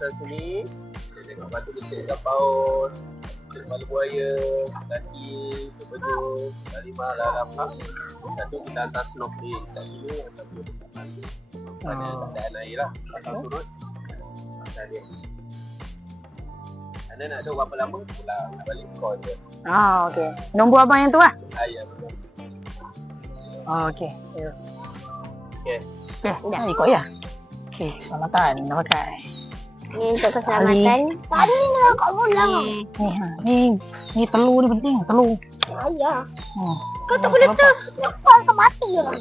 kawasan sini. Kita tengok batu kecil dekat paus, kepala buaya, kaki, kebedul, harimau, larang. Satu kita hantar snorkeling kat sini, satu ada keadaan air lah, pasang turut. Pasang dia. Anda nak tahu berapa lama? Pulang nak balik call je. Okey. Nombor abang yang tu lah? Ya, betul. Okey. Okey. Dah ikut ya? Okey, selamatan nak pakai. Ni untuk keselamatan. Tadi ni nak kat pulang. Ni telur ni penting, telur. Ayah. Kau tak boleh terlepas, kau mati je lah.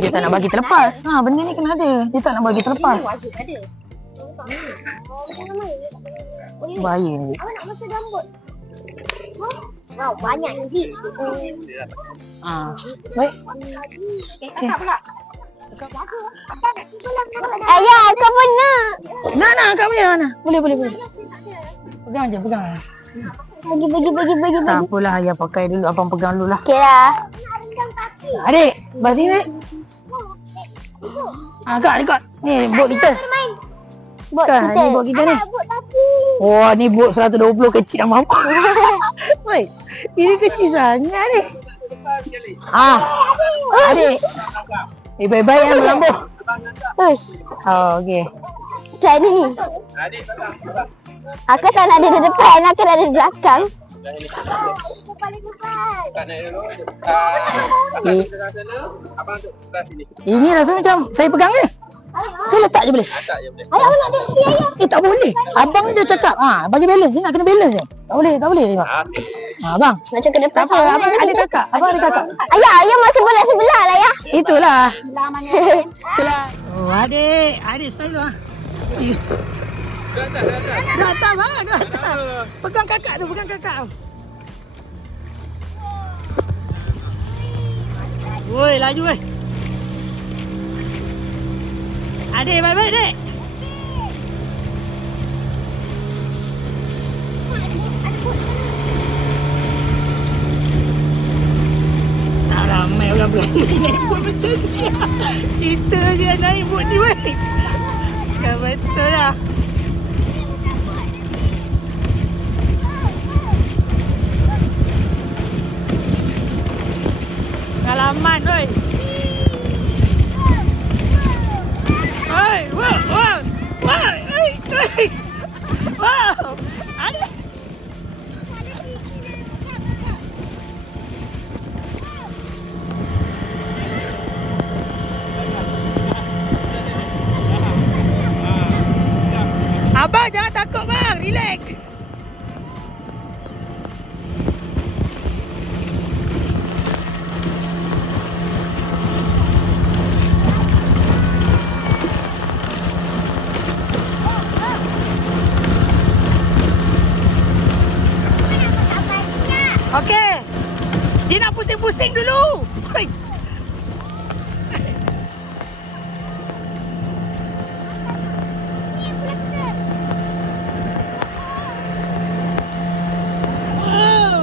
Dia tak nak bagi terlepas. Benda ni kena ada. Dia tak nak bagi terlepas. Wajib ada. Bahaya ni. Awak nak macam gambut. Wow, banyak ni Zik. Baik. Kakak pula. Ayah, kau pun nak. Nak, kau punya mana? Boleh. Pegang je, pegang. Bagi. Tak apalah, ayah pakai dulu. Abang pegang dulu lah. Okey lah. Adik, bas sini. Kak. Ni, bot kita. Bot kita. Ni bot kita ni. Bot tapi. Wah, ni bot 120 kecil dah mampu. Baik. Ini kecil sangat ni. Adik. Baik-baik yang melambung. Okey. Macam ni. Aku tak nak ada di depan, aku nak ada di belakang. Ini rasa macam saya pegang ni. Ke letak je boleh? Ayah nak ada api ayah. Tak boleh. Abang ni dia cakap, bagi balance. Dia nak kena balance je. Tak boleh tengok. Abang. Macam ke depan. Tak apa, abang ada kakak. Abang ada kakak. Ayah masih bola sebelah lah ya. Itulah. Sebelah mana? Itulah. Adik style lah. Dah atas. Pegang kakak tu. Woi, laju weh. Adik, baik-baik dek. Tak ramai orang berani naik bot macam ni. Kita je naik bot ni weh. Kan betul lah. Pengalaman weh. Wow. Ada. Abang jangan takut bang, relax. Okey. Dia nak pusing-pusing dulu. Hoi.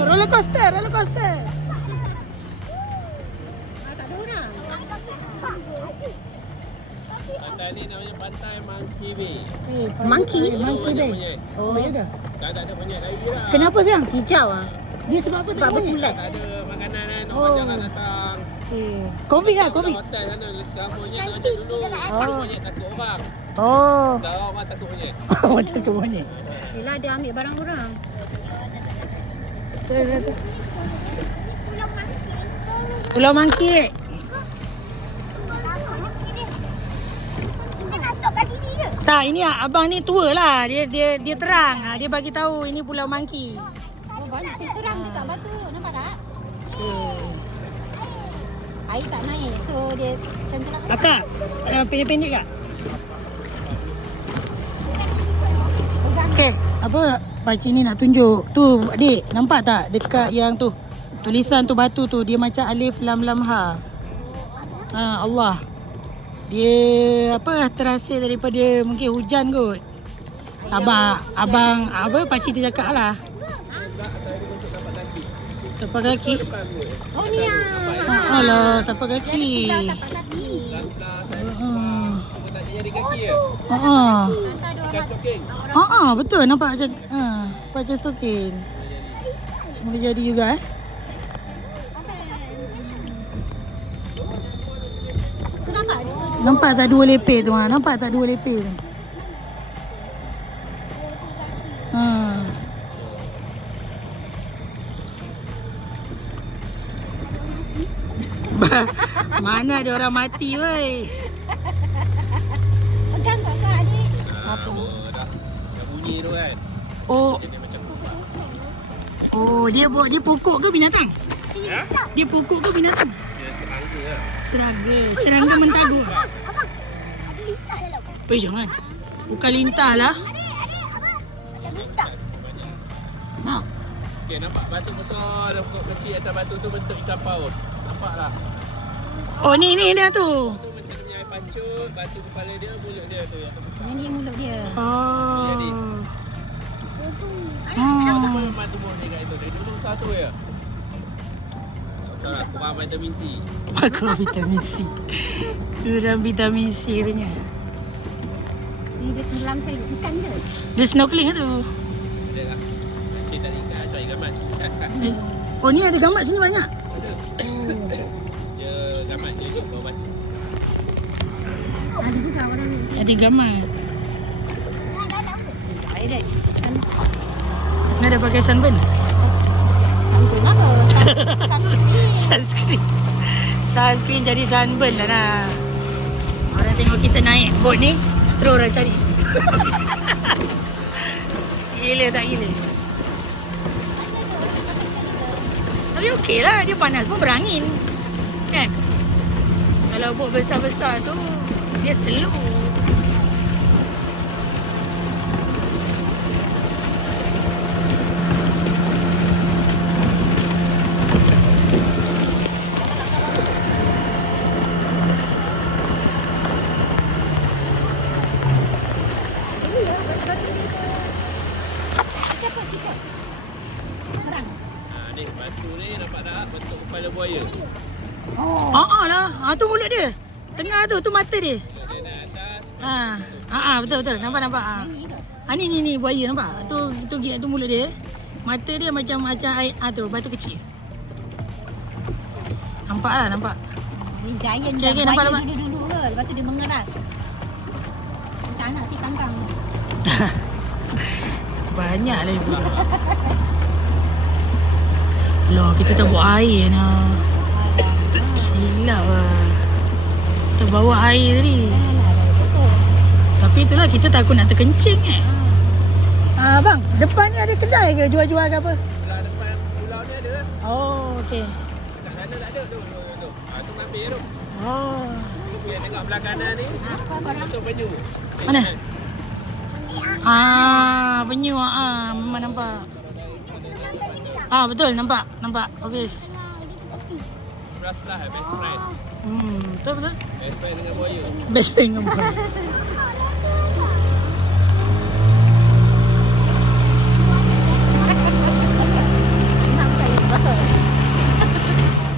Roller coaster. Tak ada orang. Pantai ni namanya Pantai Monkey Bay. Monkey Bay. Oh, ya dah. Tak ada banyak lagi lah. Kenapa sayang? Hijau ah. Dia sebab apa? Sebab berbulat. Tak ada makanan kan, orang jangan datang. Covid. Hotel sana, sekarang monyet nak ajak dulu. Monyet takut orang. Sekarang orang takut monyet. Orang takut monyet. Yelah, dia ambil barang orang. Pulau Monkey. Kita nak stop kat sini ke? Tak, ini abang ni tua lah. Dia terang. Dia bagi tahu ini Pulau Monkey. Banyak macam terang dekat batu tu, nampak tak? Air tak naik, so dia macam tu lah. Kakak, pendek-pendek kak? Okey, apa pakcik ni nak tunjuk. Tu adik, nampak tak dekat yang tu tulisan tu batu tu, dia macam alif lam lam ha. Allah. Dia apa terhasil daripada mungkin hujan kot. Abang apa pakcik dia cakap lah. Tapak kaki. Oh ni Alah, tapak kaki. Tapak kaki. jadi kaki ya? Ikan stoking. Betul nampak macam macam stokin. Boleh jadi juga Tu nampak? Nampak tak dua lepeh tu nampak tak dua lepeh tu. Mana ada orang mati weh. Pegang tak kak adik? Apa? Dah bunyi tu kan. Oh, Jadi macam tu. dia pokok ke binatang? Ya? Dia pokok ke binatang? Dia serangga lah. Serangga mentagur. Abang, ada lintah dalam. Jangan. Bukan lintah lah. Adik, abang. Macam lintah. Nak. Okay, nampak batu besar dan pokok kecil atas batu tu bentuk ikan paus. Nampak tak? Oh ni dia tu. Tu macam dia punya air pancut, batu kepala dia, mulut dia tu yang terbuka. Yang dia mulut dia. Jadi. Ada memang tumbuh ni kat itu. Dia dulu satu ya. Salah, kurang vitamin C. Makan vitamin C. Kurang vitamin C katanya. Ni dia selam cari ikan ke? Dia snorkeling tu. Ada lah. Cik tak ikan, cari gambar. Oh ni ada gambar sini banyak. Ada. Dia gambar dia je bawah batu. Ada juga orang ni. Ada gambar. Adik, kan? Ni ada pakai sunburn. Sunburn apa? Sunscreen. Sunscreen jadi sunburn lah nak. Orang tengok kita naik boat ni, terus orang cari. Gila tak gila? Tapi okey lah, dia panas pun berangin. Kan? Kalau boat besar-besar tu, dia slow. Ni batu ni nampak tak? Bentuk kepala buaya. Oh. Lah. Tu mulut dia. Tengah tu mata dia. Mulut dia naik Ha. atas. Betul. Nampak. Ni buaya nampak. Tu mulut dia. Mata dia macam air tu batu kecil. Nampak. Ni giant Okay, dah nampak. dulu ke? Lepas tu dia mengeras. Macam anak si tangkang. Banyak lah ibu. Loh, kita tak bawa air nak. Silap lah. Kita bawa air tadi. Tapi itulah kita takut nak terkencing Bang, depan ni ada kedai ke jual-jual ke apa? Belah depan pulau ni ada. Oh, okey. Dekat sana tak ada tu. Tu ngambil tu. Oh. Yang tengok belah kanan ni. Apa korang? Tu penyu. Mana? Penyu memang nampak. Betul nampak. Obvious. Sebelah-sebelah best friend. Betul. Best friend dengan buaya. Best friend dengan buaya. Nak cari betul.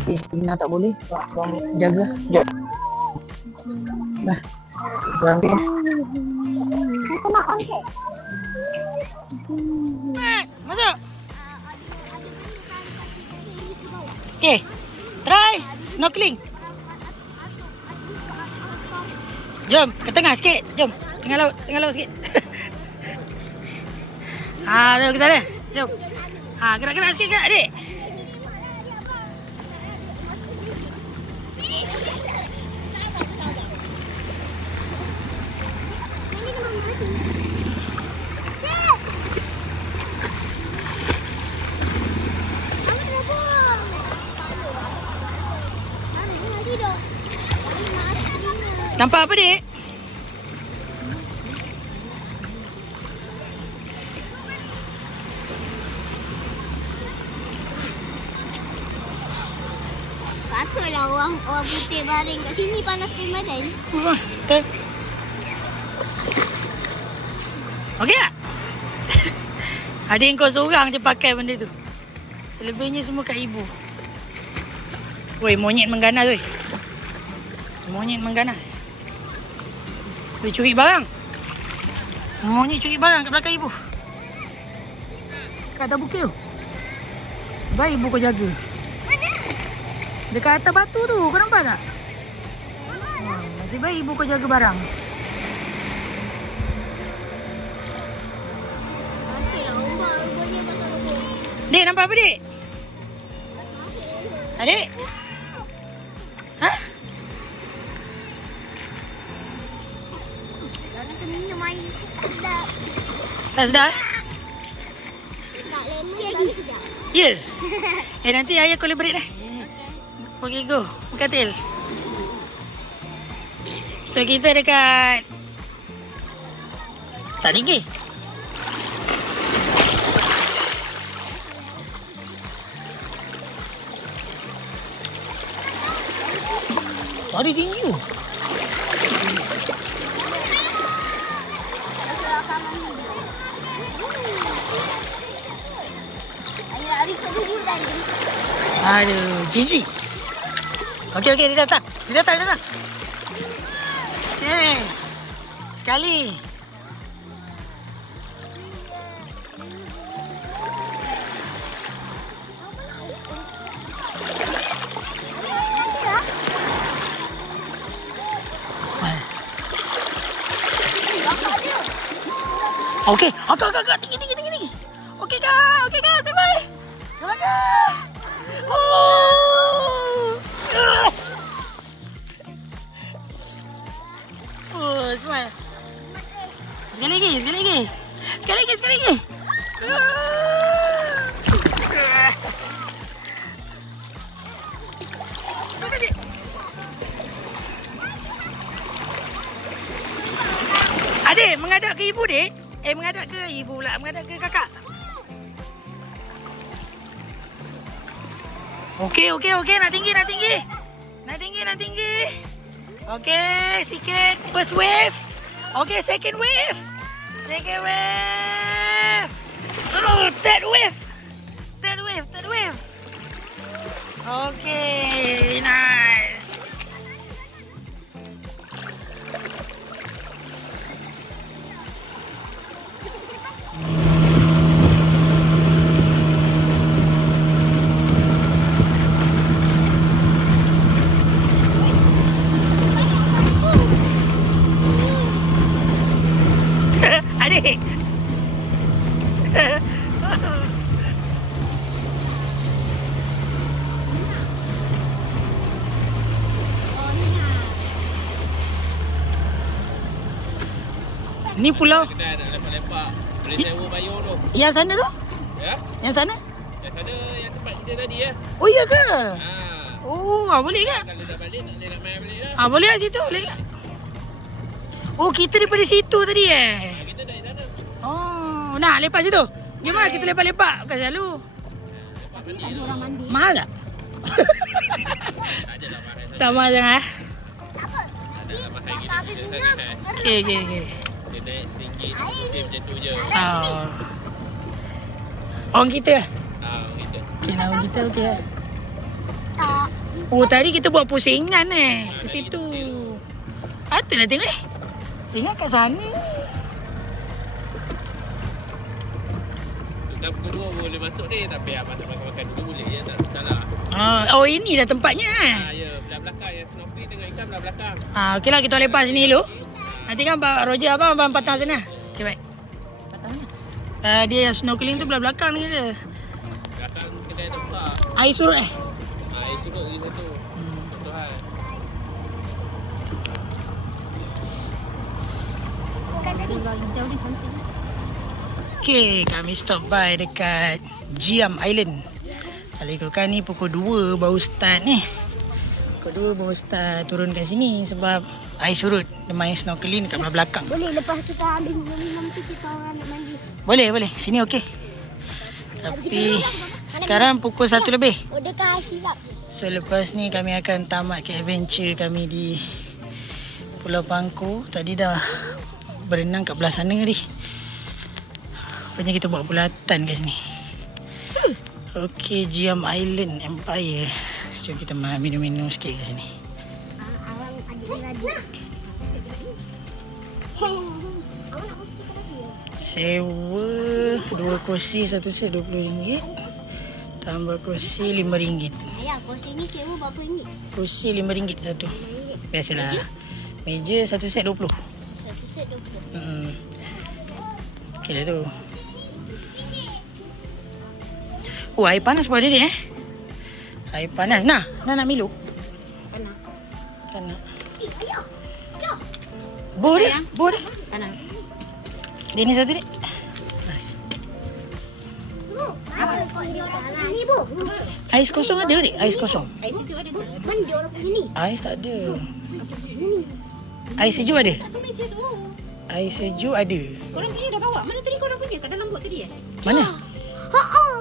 Sina tak boleh. Jaga. Jom. Nah. Ambil. Masuk. Okay. Try snorkeling. Jom ke tengah sikit. Jom. Tengah laut sikit. Tu ke sana. Jom. Gerak-gerak sikit ke adik? Nampak apa, Dik? Patutlah orang putih baring kat sini panas di badan. Betul. Okey tak? Adik kau seorang je pakai benda tu. Selebihnya semua kat ibu. Woi, monyet mengganas woi. Monyet mengganas. Dia curi barang. Monyet curi barang kat belakang ibu. Kat atas bukit tu. Baik ibu kau jaga. Mana? Dekat atas batu tu. Kau nampak tak? Nasib baik ibu kau jaga barang. Nantilah rumah rupanya pasal rumah. Dek, nampak apa, Dek? Adik? Hah? Jangan terminum air. Sedap. Tak sedar? Tak lemon tapi sedap. Ya? Nanti ayah collaborate dah. Okay, go. Katil. So, kita dekat... Tak tinggi. Tadi tinggi tu. Hari kedua tadi. Aduh, jijik. Okey, dia datang. Dia datang. Okay. Sekali. Okey, agak tinggi. Okey kak, sampai. Belakang. Semua. Sekali lagi. Adik, menghadap ke ibu, Dek. Menghadap ke ibu pula, menghadap ke kakak. Okey, nak tinggi. Nak tinggi. Okey, sikit. First wave. Okey, second wave. Oh, third wave. Okey, nice. Adik. Ni pulau. Kedai nak lepak-lepak. Boleh sewa bayar tu. Yang sana tu? Ya? Yang sana? Yang sana yang tempat kita tadi ya. Oh, iya ke? Ha. Oh, boleh ke? Kalau dah balik tak boleh nak main balik dah. Boleh kat situ, boleh ke? Oh, kita daripada situ tadi Kita dari sana. Oh, nak lepak situ? Jom lah kita lepak-lepak. Bukan selalu. Lepak mandi tu. Mahal tak? Tak adalah mahal saja. Tak mahal jangan. Tak adalah mahal gini bila sangat. Okey. Dia naik RM1 musim macam tu je. Orang kita lah? Gitu. Okey lah, orang kita okey lah. Tak. Oh, tadi kita buat pusingan ke situ. Patutlah tengok Tengok kat sana. Dah pukul 2 boleh masuk ni. Tapi masa makan-makan dulu boleh je. Tak salah. Oh, ini dah tempatnya Ya, belah belakang. Yang snorkeling tengok ikan belah belakang. Okey lah, kita lepak sini dulu. Nanti kan Pak Roger abang patang sana. Okey, baik. Patang dia yang snorkeling tu belah belakang ni je. Belakang kedai tempat. Air surut Air surut lagi satu. Satu hal. Okey, kami stop by dekat Giam Island. Kalau ikutkan ni pukul 2 baru start ni. Pukul 2 baru start turun kat sini sebab air surut. Dia main snorkeling dekat belah belakang. Boleh lepas kita ambil minum tu kita orang nak mandi. Boleh. Sini okey. Tapi sekarang pukul 1 lebih. Oh, dekat silap. So lepas ni kami akan tamatkan adventure kami di Pulau Pangku. Tadi dah berenang kat belah sana tadi. Rupanya kita buat bulatan kat sini. Okey, Giam Island Empire. Jom kita minum-minum sikit kat sini. Abang adik-adik. Sewa 2 kursi satu set RM20. Tambah kursi RM5. Ayah, kursi ni sewa berapa ringgit? Kursi RM5 satu. Biasalah. Meja satu set 20. Satu set 20. Okey dah tu. Oh, air panas pun ada ni Air panas. Nak minum? Tak nak. Ayah. Bor dia. Kanan. Dia ni satu ni. Mas. Ni bu. Ais kosong ada ni? Ais kosong. Air sejuk ada. Mana dia orang punya ni? Ais tak ada. Air sejuk ada? Tu meja tu. Air sejuk ada. Korang punya dah bawa. Mana tadi korang punya? Kat dalam bot tadi Mana?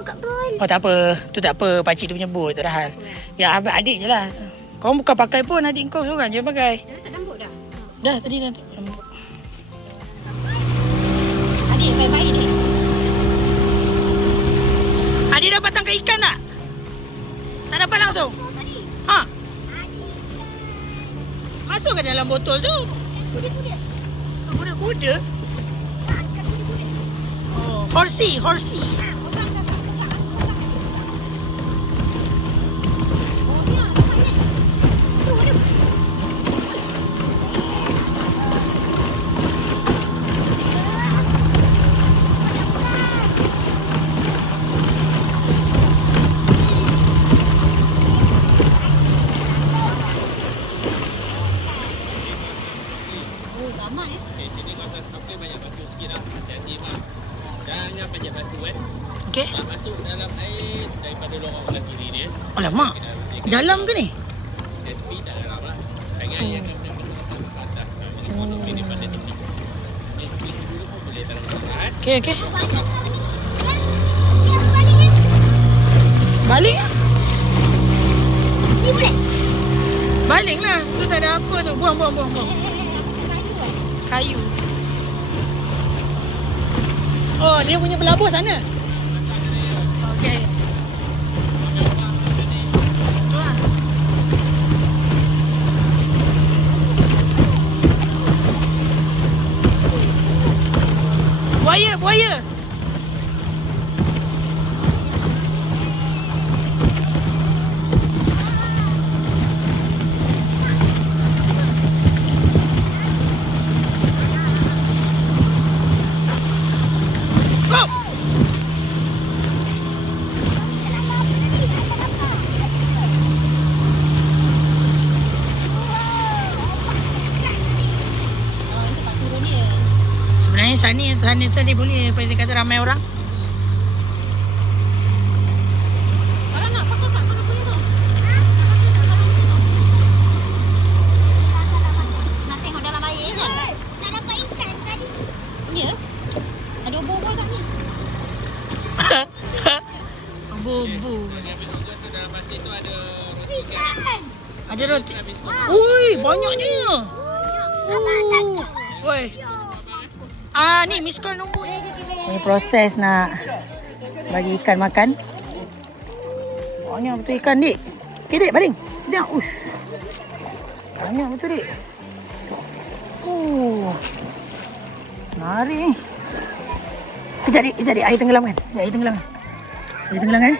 Kat bawah. Oh tak apa. Tu tak apa. Pakcik tu punya bot. Tak ada hal. Ya abang adik je lah. Kau bukan pakai pun. Adik kau seorang je pakai. Kat dalam bot dah. Dah tadi dah. Adik baik-baik ni. Adik dapat tangkap ikan tak? Tak dapat langsung? Ha? Masuk ke dalam botol tu? Kuda-kuda. Kuda-kuda? Oh, horsi. Sini kawasan snorkel banyak batu sikit lah. Hati-hati mak. Jangan banyak batu Okey. Mak masuk dalam air daripada lorong belah kiri ni Alamak. Dalam ke ni? Tepi tak dalam lah. Jangan yang kena masuk ke atas. Kalau pergi snorkel ni pada tepi. Tepi dulu pun boleh dalam jalan. Okey. Balik lah. Ni boleh? Balik lah. Tu tak ada apa tu. Buang. Kayu. Oh, dia punya pelabur sana. Okey. Buaya. Sana tadi boleh pada kata ramai orang. Korang nak pakai tak? Korang punya tu? Nak tengok dalam air kan? Nak dapat ikan tadi. Ya? Ada ubur-ubur tak ni? Bubu. Dia ambil juga tu dalam pasir tu ada roti kan. Ada roti. Ui, banyaknya. Oi. Ni miss call nombor ni. Ini proses nak bagi ikan makan. Banyak betul ikan, Dik. Okey, Dik, baling. Sekejap. Ush. Banyak betul, Dik. Menarik. Kejap, Dik. Air tenggelam kan? Air tenggelam kan?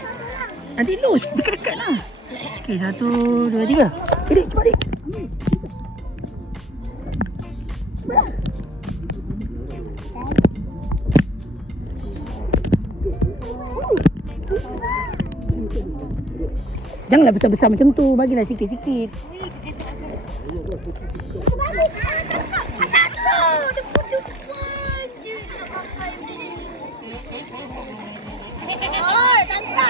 Nanti lose. Dekat-dekat lah. Okey, 1, 2, 3. Okey, Dik. Cepat, Dik. Janganlah besar-besar macam tu. Bagilah sikit-sikit. Oh, tangkap.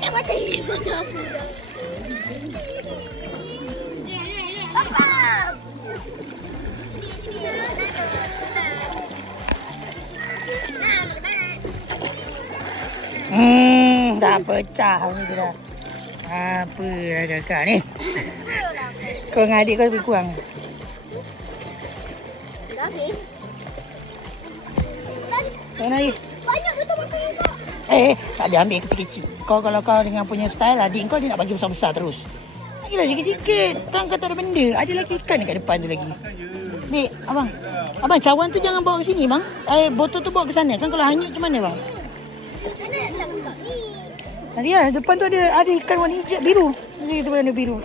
Dah mati. Dah pecah ni tu dah. Apa dah kakak ni? Kau dengan adik kau lebih kurang. Dah habis. Mana air? Banyak betul makan kau. Tak ada ambil kecil-kecil. Kalau kau dengan punya style, adik kau dia nak bagi besar-besar terus. Bagilah sikit-sikit. Kan kau tak ada benda. Ada lagi ikan dekat depan tu lagi. Dek, abang. Abang, cawan tu jangan bawa ke sini, bang. Botol tu bawa ke sana. Kan kalau hanyut macam mana, bang? Tadi lah, depan tu ada ikan warna hijau biru. Ni tu warna biru.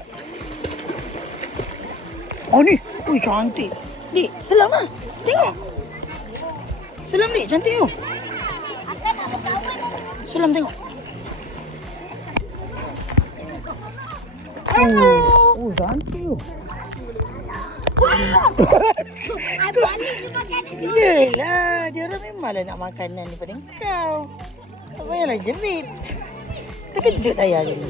Oh ni. Ui, cantik. Dek, selam lah. Tengok. Selam, Dek. Cantik tu. Selam, tengok. Oh, cantik tu. Yelah, dia orang memanglah nak makanan daripada kau. Tak payahlah jerit. Terkejut ayah je ni.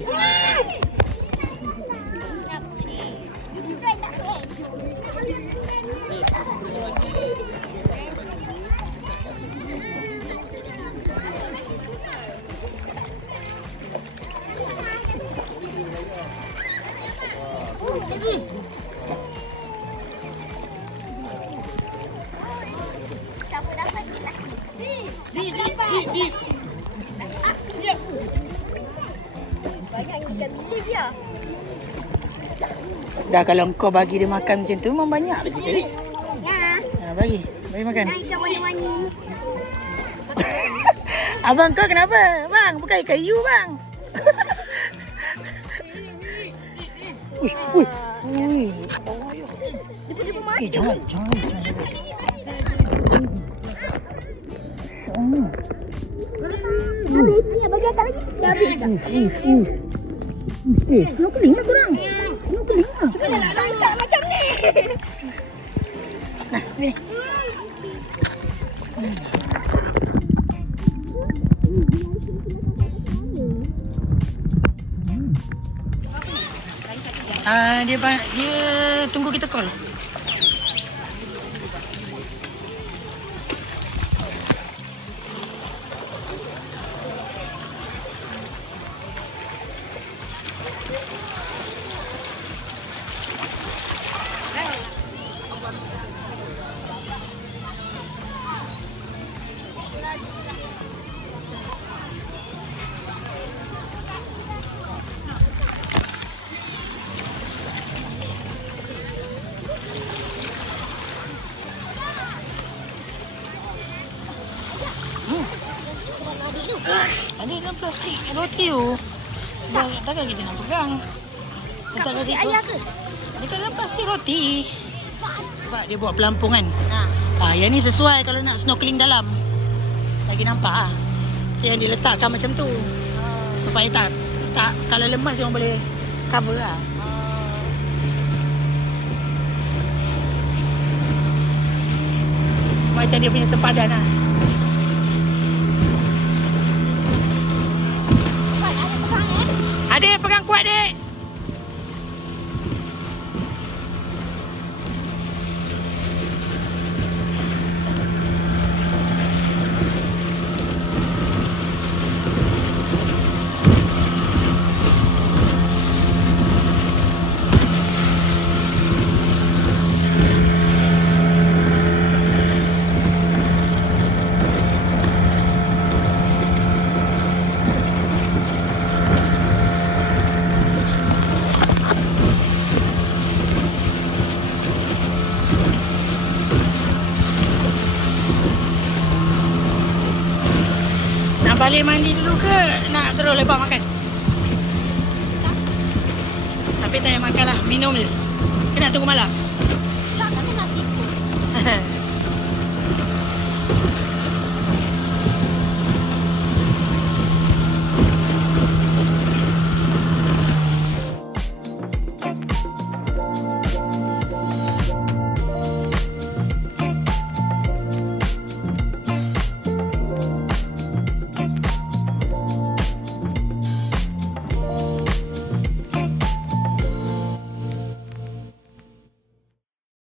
Banyak ikan bilis dia. Dah kalau kau bagi dia makan macam tu memang banyak lah cerita ni. Ya. Bagi makan. Nah, ikan warna-warni. Abang kau kenapa? Bang, bukan ikan hiu bang. Ui. Jangan. Habis ni, bagi akak lagi. Dah habis. Snorkeling lah korang. Snorkeling lah. Nak tangkap macam ni. Nah, ni. Dia tunggu kita call. Ada dalam plastik roti tu. Sebab takkan kita nak pegang. Kak putih ayah ke? Dia dalam plastik roti. Sebab dia buat pelampungan. Yang ni sesuai kalau nak snorkeling dalam. Lagi nampak yang dia letakkan macam tu. Supaya tak kalau lemas dia orang boleh cover lah. Macam dia punya sempadan lah. Adik pegang kuat, Dek. Nak balik mandi dulu ke nak terus lepas makan? Tapi tak payah makan lah, minum je. Ke nak tunggu malam? Tak, kami nak tidur.